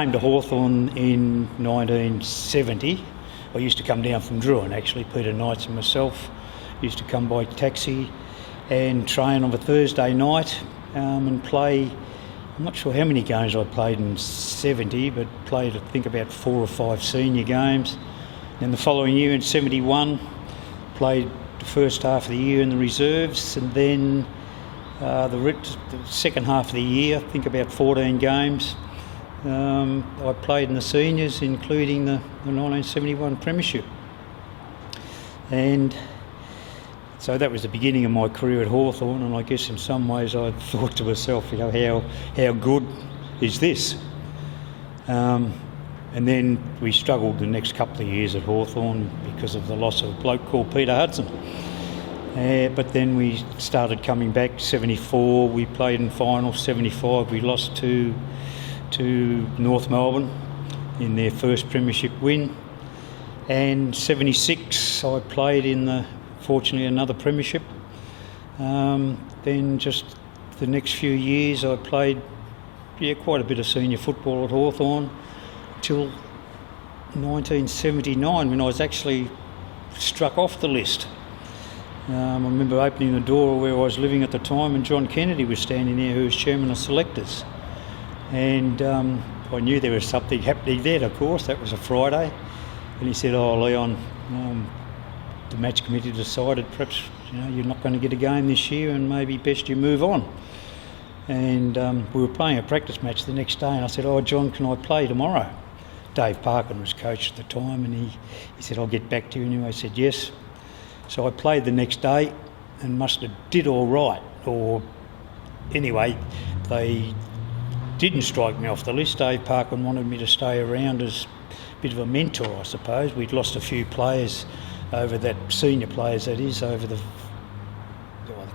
came to Hawthorn in 1970. I used to come down from Druin, actually. Peter Knights and myself used to come by taxi and train on a Thursday night and play. I'm not sure how many games I played in 70, but played, I think, about 4 or 5 senior games. Then the following year in 71, played the first half of the year in the reserves, and then the second half of the year, I think about 14 games. I played in the seniors, including the 1971 Premiership. And so that was the beginning of my career at Hawthorn, and I guess in some ways I thought to myself, you know, how good is this? And then we struggled the next couple of years at Hawthorn because of the loss of a bloke called Peter Hudson. But then we started coming back. 74 we played in finals. 75 we lost to North Melbourne in their first Premiership win. And 76 I played in fortunately another Premiership. Then just the next few years I played quite a bit of senior football at Hawthorn till 1979 when I was actually struck off the list. I remember opening the door where I was living at the time, and John Kennedy was standing there, who was chairman of selectors. And I knew there was something happening then, of course. That was a Friday. And he said, "Oh, Leon, the match committee decided perhaps you're not going to get a game this year and maybe best you move on." And we were playing a practice match the next day, and I said, "Oh, John, can I play tomorrow?" Dave Parkin was coach at the time, and he said, "I'll get back to you." And I said, "Yes." So I played the next day and must have did all right. Or anyway, they didn't strike me off the list. Dave Parkin wanted me to stay around as a bit of a mentor, I suppose. We'd lost a few players over that, senior players that is, over the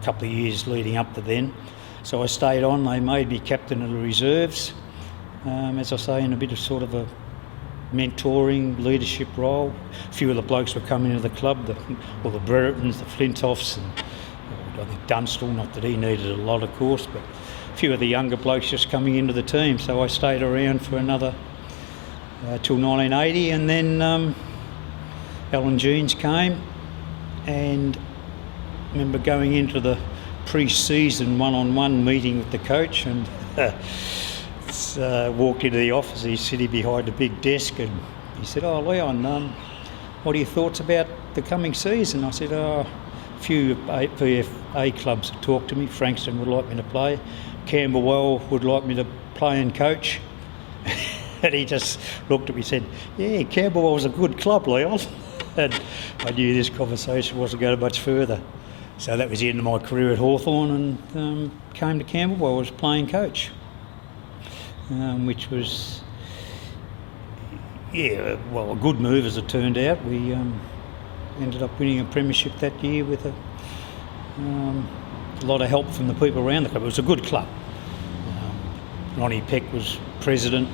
couple of years leading up to then. So I stayed on. They made me captain of the reserves, as I say, in a bit of sort of a mentoring, leadership role. A few of the blokes were coming into the club, the Breretons, the Flintoffs, and I think Dunstall, not that he needed a lot, of course, but a few of the younger blokes just coming into the team. So I stayed around for another, till 1980, and then Alan Jeans came, and I remember going into the pre-season one-on-one meeting with the coach, and walked into the office. He's sitting behind a big desk, and he said, "Oh, Leon, what are your thoughts about the coming season?" I said, "Oh, a few VFA clubs have talked to me. Frankston would like me to play. Camberwell would like me to play and coach." And he just looked at me and said, "Yeah, Camberwell's a good club, Leon." And I knew this conversation wasn't going much further. So that was the end of my career at Hawthorn, and came to Camberwell as playing coach. Which was, a good move as it turned out. We ended up winning a premiership that year with a lot of help from the people around the club. It was a good club. Ronnie Peck was president.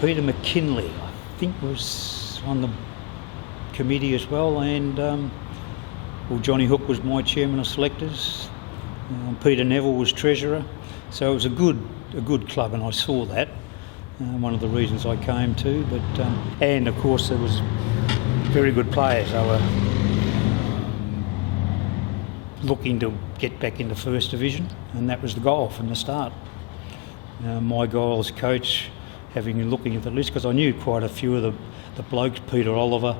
Peter McKinley, I think, was on the committee as well, and Johnny Hook was my chairman of selectors. Peter Neville was treasurer. So it was a good club, and I saw that. One of the reasons I came to, but and of course there was very good players. They were looking to get back into First Division, and that was the goal from the start. My goal as coach, looking at the list, because I knew quite a few of the blokes, Peter Oliver,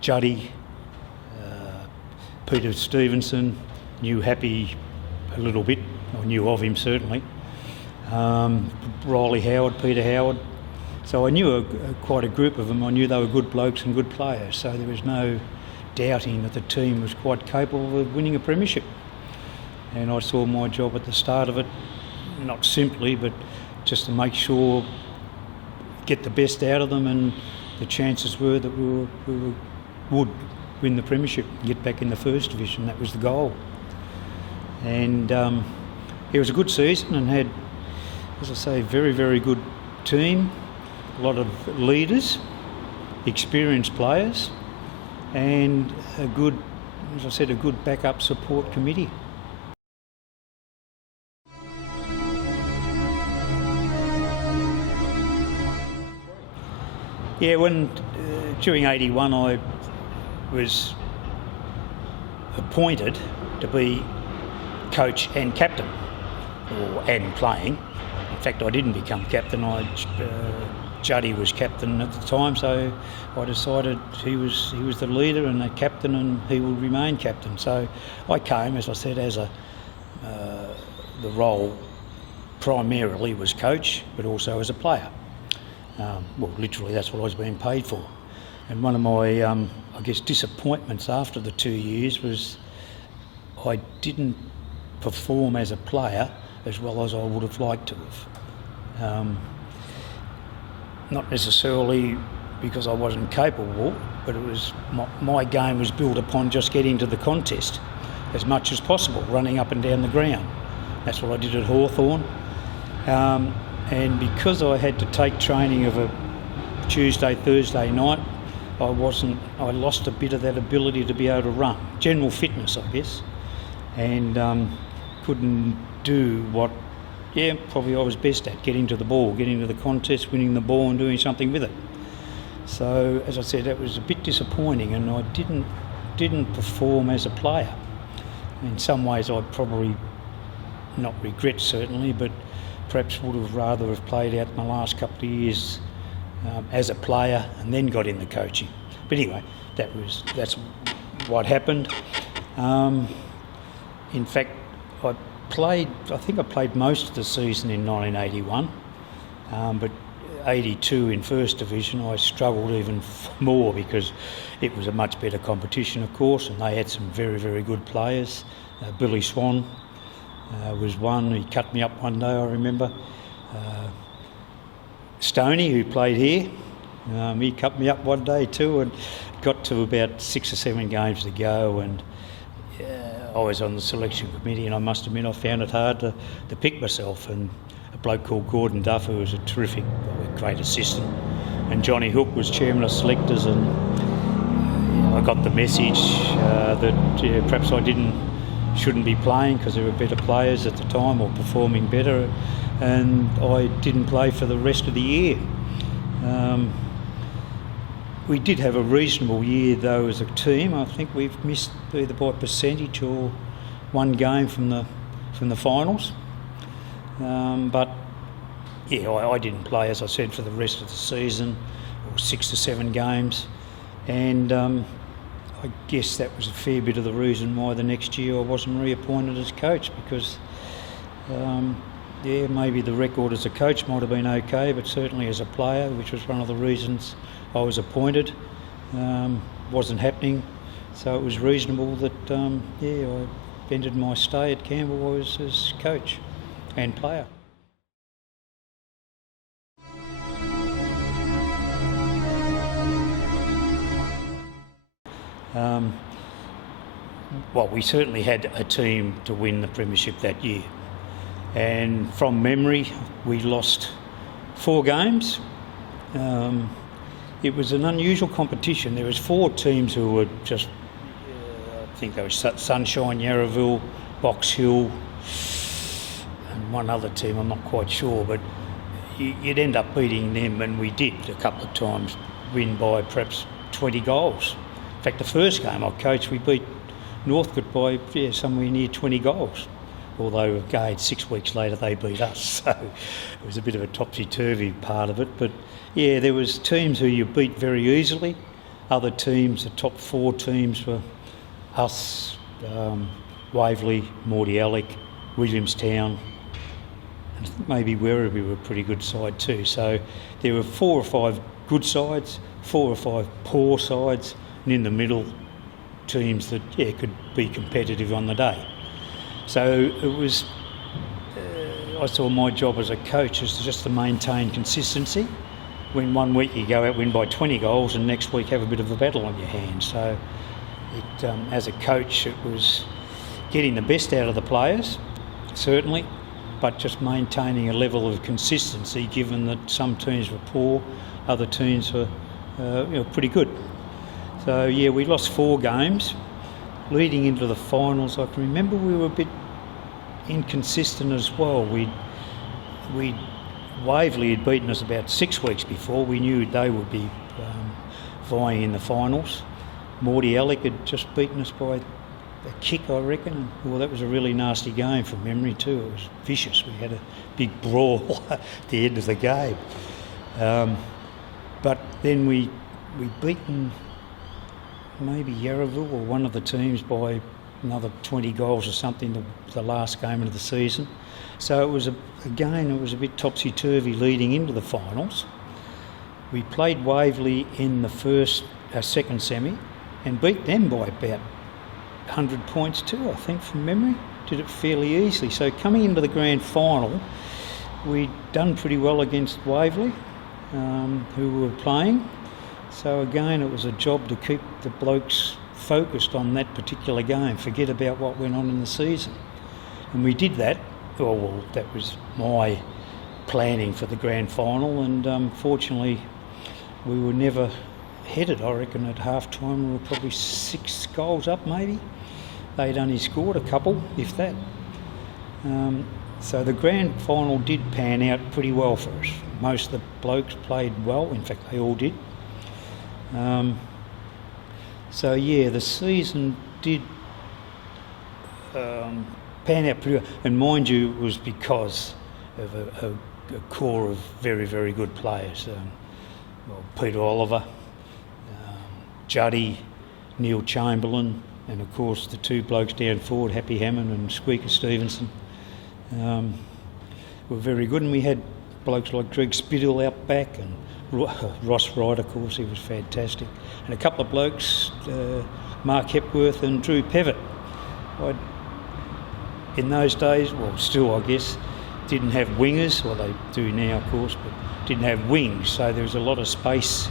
Juddy, Peter Stevenson, knew Happy a little bit. I knew of him certainly. Riley Howard, Peter Howard. So I knew quite a group of them. I knew they were good blokes and good players. So there was no doubting that the team was quite capable of winning a premiership. And I saw my job at the start of it, not simply, but just to make sure, get the best out of them, and the chances were that we would win the premiership, get back in the First Division. That was the goal. And it was a good season, and had, as I say, very, very good team, a lot of leaders, experienced players, and a good, as I said, a good backup support committee. Yeah, when during '81 I was appointed to be coach and captain, and playing. In fact, I didn't become captain. Juddy was captain at the time, so I decided he was the leader and the captain, and he would remain captain. So I came, as I said, as the role primarily was coach, but also as a player. Well, literally, that's what I was being paid for. And one of my, I guess, disappointments after the 2 years was I didn't perform as a player as well as I would have liked to have. Not necessarily because I wasn't capable, but it was my game was built upon just getting to the contest as much as possible, running up and down the ground. That's what I did at Hawthorn. And because I had to take training of a Tuesday, Thursday night, I lost a bit of that ability to be able to run. General fitness, I guess. And couldn't do what, probably I was best at, getting to the ball, getting to the contest, winning the ball and doing something with it. So, as I said, that was a bit disappointing, and I didn't perform as a player. In some ways I'd probably not regret, certainly, but perhaps would have rather have played out my last couple of years as a player and then got into coaching. But anyway, that's what happened. In fact, I think I played most of the season in 1981, but 82 in First Division I struggled even more because it was a much better competition, of course, and they had some very, very good players. Billy Swan was one. He cut me up one day, I remember. Stoney, who played here, he cut me up one day too, and got to about 6 or 7 games to go, and I was on the selection committee, and I must admit I found it hard to pick myself. And a bloke called Gordon Duff, who was a terrific, great assistant, and Johnny Hook was chairman of selectors, and I got the message that perhaps I shouldn't be playing because there were better players at the time or performing better, and I didn't play for the rest of the year. We did have a reasonable year though as a team. I think we've missed either by percentage or one game from the finals. But yeah, I didn't play, as I said, for the rest of the season, or 6 to 7 games, and I guess that was a fair bit of the reason why the next year I wasn't reappointed as coach, because maybe the record as a coach might have been okay, but certainly as a player, which was one of the reasons I was appointed, wasn't happening. So it was reasonable that I ended my stay at Camberwell as coach and player. Well, we certainly had a team to win the Premiership that year, and from memory we lost 4 games. It was an unusual competition. There was 4 teams who were just, I think they were Sunshine, Yarraville, Box Hill, and one other team, I'm not quite sure, but you'd end up beating them, and we did a couple of times win by perhaps 20 goals. In fact, the first game I coached, we beat Northcote by somewhere near 20 goals. Although again, 6 weeks later they beat us, so it was a bit of a topsy-turvy part of it. But yeah, there was teams who you beat very easily. Other teams, the top 4 teams were us, Waverley, Mordialloc, Williamstown, and maybe Werribee were a pretty good side too. So there were 4 or 5 good sides, 4 or 5 poor sides, and in the middle, teams that could be competitive on the day. So it was, I saw my job as a coach as just to maintain consistency. When one week you go out win by 20 goals and next week have a bit of a battle on your hands. So as a coach, it was getting the best out of the players, certainly, but just maintaining a level of consistency given that some teams were poor, other teams were pretty good. So yeah, we lost 4 games. Leading into the finals, I can remember we were a bit inconsistent as well. Waverley had beaten us about 6 weeks before. We knew they would be vying in the finals. Morty Alec had just beaten us by a kick, I reckon. Well, that was a really nasty game from memory too. It was vicious. We had a big brawl at the end of the game. But then we beaten maybe Yarraville or one of the teams by another 20 goals or something the last game of the season. So it was again it was a bit topsy-turvy leading into the finals. We played Waverley in the second semi and beat them by about 100 points too, I think, from memory. Did it fairly easily. So coming into the grand final, we'd done pretty well against Waverley, who were playing. So again, it was a job to keep the blokes focused on that particular game, forget about what went on in the season. And we did that. Well, that was my planning for the grand final, and fortunately we were never headed. I reckon at half-time we were probably 6 goals up maybe. They'd only scored a couple, if that. So the grand final did pan out pretty well for us. Most of the blokes played well, in fact they all did. So yeah, the season did pan out pretty well. And mind you, it was because of a core of very, very good players. Peter Oliver, Juddy, Neil Chamberlain, and of course the 2 blokes down forward, Happy Hammond and Squeaker Stevenson, were very good. And we had blokes like Greg Spittle out back, and Ross Wright, of course, he was fantastic. And a couple of blokes, Mark Hepworth and Drew Pevitt. In those days, well, still I guess, didn't have wingers, well they do now of course, but didn't have wings, so there was a lot of space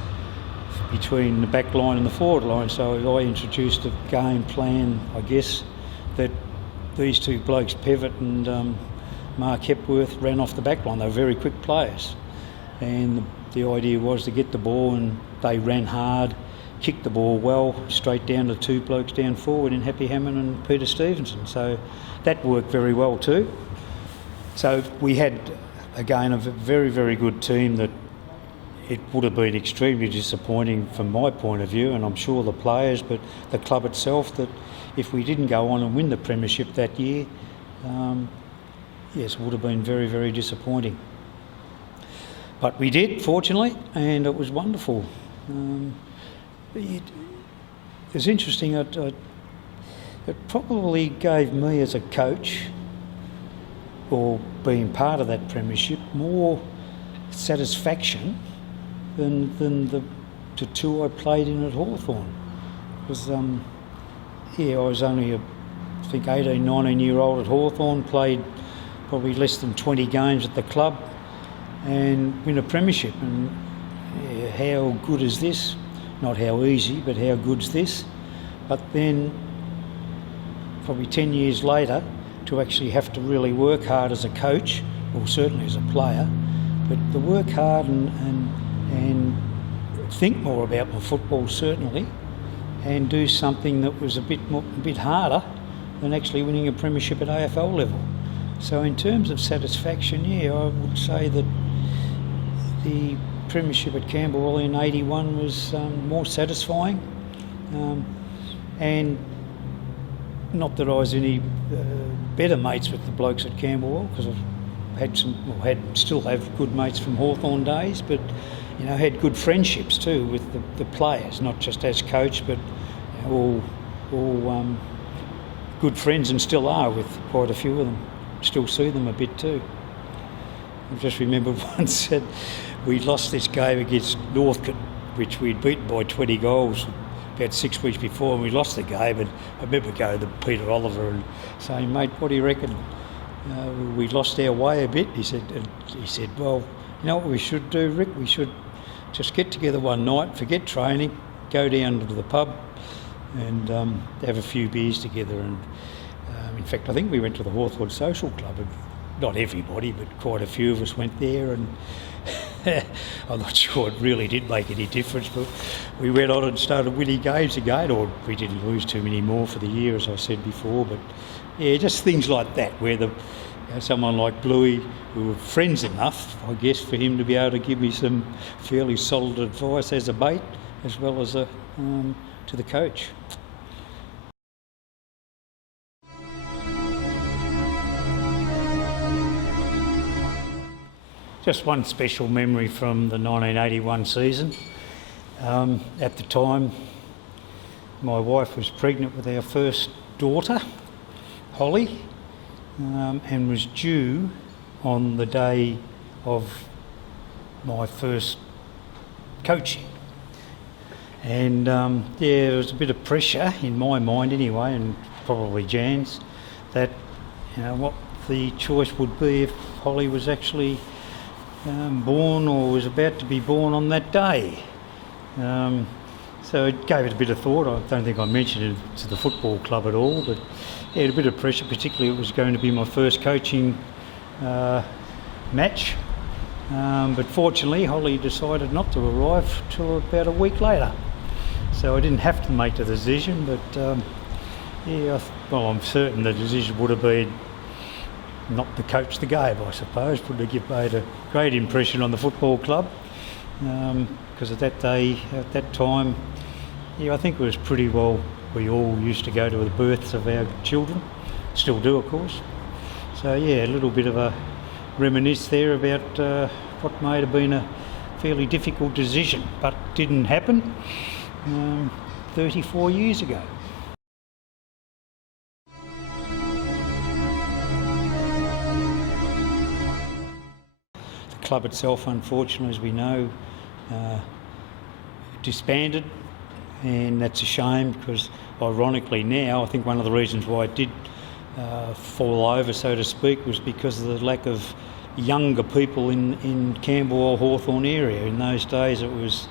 between the back line and the forward line. So I introduced a game plan, I guess, that these 2 blokes, Pevitt and Mark Hepworth, ran off the back line. They were very quick players, and the idea was to get the ball, and they ran hard, kicked the ball well, straight down to 2 blokes down forward in Happy Hammond and Peter Stevenson. So that worked very well too. So we had, again, a very, very good team that it would have been extremely disappointing from my point of view, and I'm sure the players, but the club itself, that if we didn't go on and win the Premiership that year, yes, it would have been very, very disappointing. But we did, fortunately, and it was wonderful. It was interesting. It probably gave me as a coach, or being part of that Premiership, more satisfaction than the 2 I played in at Hawthorn. Because I was only I think 18, 19-year-old at Hawthorn, played probably less than 20 games at the club, and win a Premiership. And how good is this? Not how easy, but how good's this? But then, probably 10 years later, to actually have to really work hard as a coach, or certainly as a player, but to work hard and think more about my football, certainly, and do something that was a bit harder than actually winning a Premiership at AFL level. So in terms of satisfaction, yeah, I would say that the Premiership at Camberwell in 81 was more satisfying, and not that I was any better mates with the blokes at Camberwell, because I've still have good mates from Hawthorn days, but had good friendships too with the players, not just as coach, but all good friends, and still are with quite a few of them. Still see them a bit too. I just remember once that we lost this game against Northcote, which we'd beaten by 20 goals about 6 weeks before, and we lost the game. And I remember going to Peter Oliver and saying, "Mate, what do you reckon? We lost our way a bit." He said, "Well, you know what we should do, Rick? We should just get together one night, forget training, go down to the pub and have a few beers together." And in fact, I think we went to the Hawthorn Social Club, and not everybody, but quite a few of us went there, and I'm not sure it really did make any difference, but we went on and started winning games again, or we didn't lose too many more for the year, as I said before. But yeah, just things like that, where someone like Bluey, who were friends enough, I guess, for him to be able to give me some fairly solid advice as a mate, as well as to the coach. Just one special memory from the 1981 season. At the time, my wife was pregnant with our first daughter, Holly, and was due on the day of my first coaching. And there was a bit of pressure in my mind anyway, and probably Jan's, that what the choice would be if Holly was actually born or was about to be born on that day. So it gave it a bit of thought. I don't think I mentioned it to the football club at all, but yeah, a bit of pressure, particularly it was going to be my first coaching match. But fortunately, Holly decided not to arrive till about a week later. So I didn't have to make the decision, but I'm certain the decision would have been not to coach the game, I suppose. Would have made a great impression on the football club, because at that time, I think it was pretty well, we all used to go to the births of our children, still do of course. So yeah, a little bit of a reminisce there about what may have been a fairly difficult decision, but didn't happen 34 years ago. The club itself, unfortunately, as we know, disbanded, and that's a shame, because ironically now, I think one of the reasons why it did fall over, so to speak, was because of the lack of younger people in Camberwell Hawthorn area. In those days it was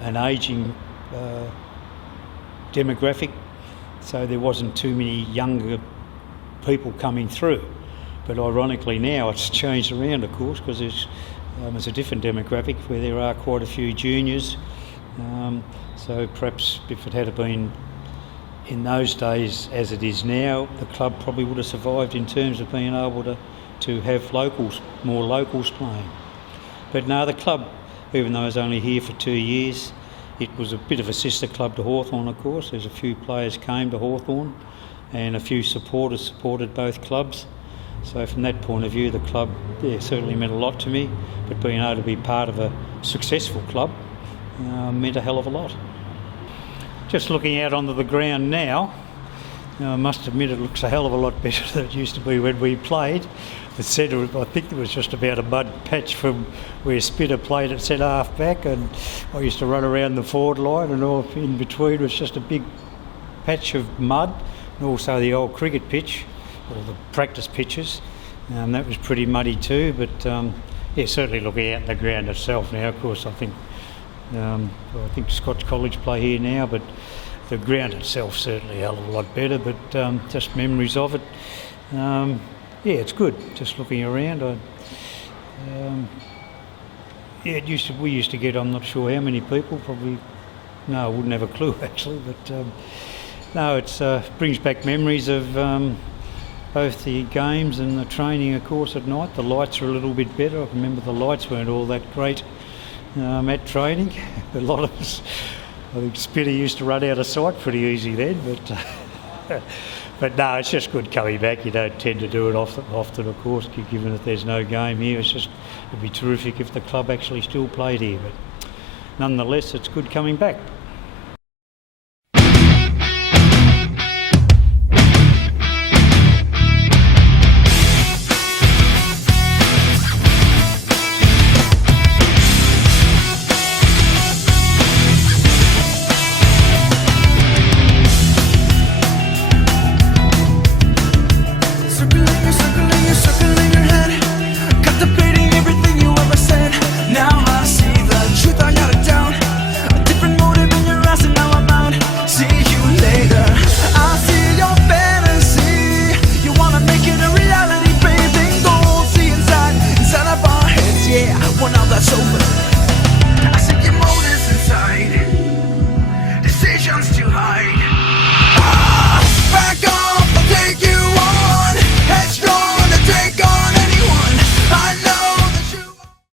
an ageing demographic, so there wasn't too many younger people coming through. But ironically now it's changed around, of course, because there's a different demographic where there are quite a few juniors. So perhaps if it had been in those days as it is now, the club probably would have survived in terms of being able to have more locals playing. But no, the club, even though I was only here for 2 years, it was a bit of a sister club to Hawthorn, of course. There's a few players came to Hawthorn, and a few supporters supported both clubs. So from that point of view, the club certainly meant a lot to me, but being able to be part of a successful club meant a hell of a lot. Just looking out onto the ground now, I must admit it looks a hell of a lot better than it used to be when we played. The centre, I think, it was just about a mud patch from where Spitter played at centre half back, and I used to run around the forward line, and all in between was just a big patch of mud, and also the old cricket pitch, or the practice pitches. That was pretty muddy too, but certainly looking out the ground itself now, of course, I think Scotch College play here now, but the ground itself certainly a hell of a lot better, but just memories of it. It's good, just looking around. We used to get, I'm not sure how many people, I wouldn't have a clue actually, but it brings back memories of both the games and the training, of course, at night. The lights are a little bit better. I remember the lights weren't all that great at training. A lot of us, I think Spitter used to run out of sight pretty easy then, but no, it's just good coming back. You don't tend to do it often, of course, given that there's no game here. It'd be terrific if the club actually still played here, but nonetheless, it's good coming back.